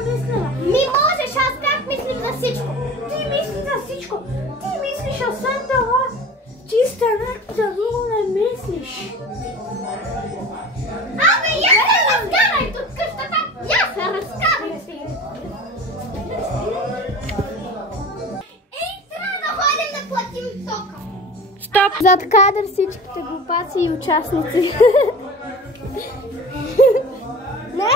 мислила. Ми можеш, аз как мислим за всичко? Ти мислиш за всичко. Ти мислиш, освен това. Чиста нещо за друго не мислиш. Абе, я се разкарай тук къщата. Я се разкарай си. Трябва да ходим да платим тока. Стоп! Зад кадър всичките глупаци и участници. Не!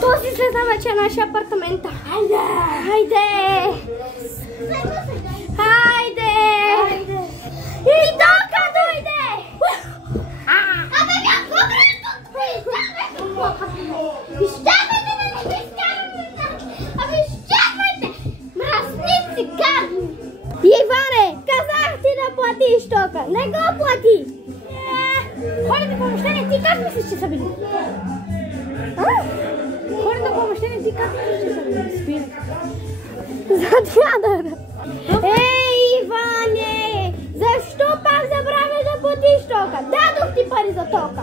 Този слезе вече е нашия апартамент. Хайде! Хайде! Хайде! И тока дойде! Абе, бях добре тук! Изчакайте да не изкараме! Абе, изчакайте! Мръсници, гадни! Иване, казах ти да платиш тока! Не го плати! Хората помощение, ти как мислиш, че са били? Хората помощение, ти как мислиш, че са били? Спи. Зад кадъра. Ей, Иване! Защо пак забравяш да платиш тока? Дадох ти пари за тока.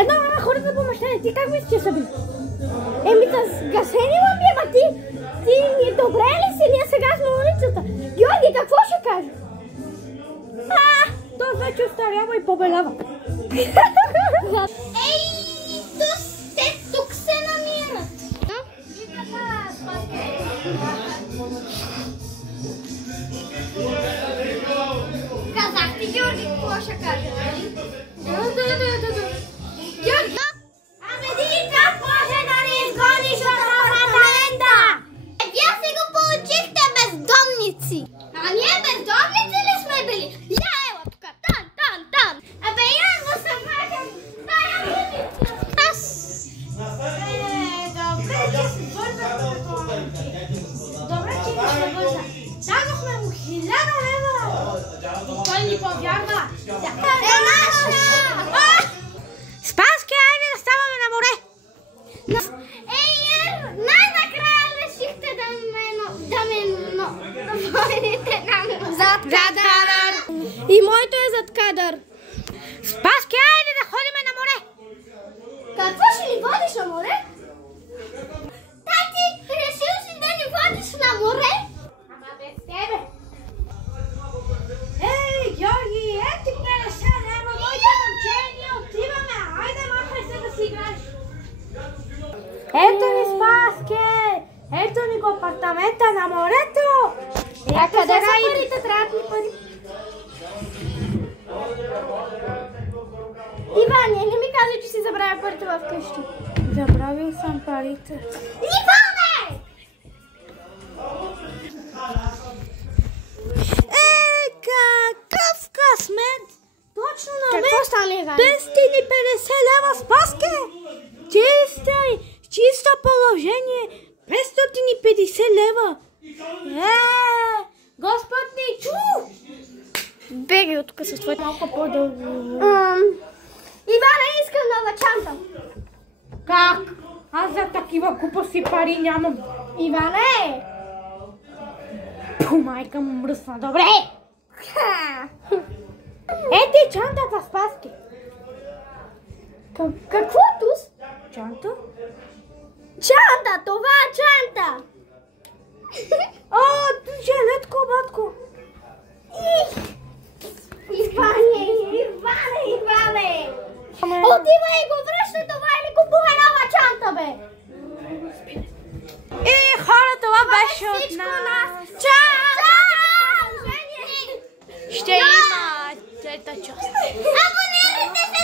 Едно на хората помощение, ти как мислиш, че са били? Еми, с гасени лампи, ти добре ли си? Ние сега сме на улицата. Георги, какво ще кажа? Той вече остарява и побелява. Ей, те тук се намират. Казах ти, Георги, какво ще кажа, нали? Да. Георги! Абе, ти как може да не изгониш от апартамента? Вие си го получихте, бездомници. А ние бездомници ли сме били? Ела тук, тан. Абе, аз да се върхам тая улица. Добре, че ще бърза. Дадохме му 1000 лева. И той ни повярва. Е наша! Спаски, айде да ставаме на море. Ей, най-накрая решихте да водите на море. Зад кадър. И моето е зад кадър. Спаски, айде да ходим на море. Какво ще ни водиш на море? Тати, решил си да ни водиш на море? Ама без тебе. Ей, Георги, ети 50 лева, моите момче, отиваме. Айде, махай се да си играеш. Ето ни, Спаске. Ето ни го апартамента на морето. А къде са парите? Трябват ми пари. Иван, не ми каза, че си забравя парите в къщи. Забравил съм парите. Иване! Какъв късмет! Точно на мен! Какво стана, Иван? 550 лева, Спаске! Чисто положение! 550 лева! Господ ни чу! Бегай от тук с твоите малко по-дълго. Иване, искам нова чанта. Как? Аз за такива глупости пари нямам. Иване! Пу, майка му мръсна. Добре! Ети чантата, Спаски. Какво тук? Чанта? Чанта! Това е чанта! О, жилетко, батко. Иване! Отивай и го връщай това или купувай нова чанта, бе! И хора, това беше от нас. Чао! Ще има трета част. Абонирайте се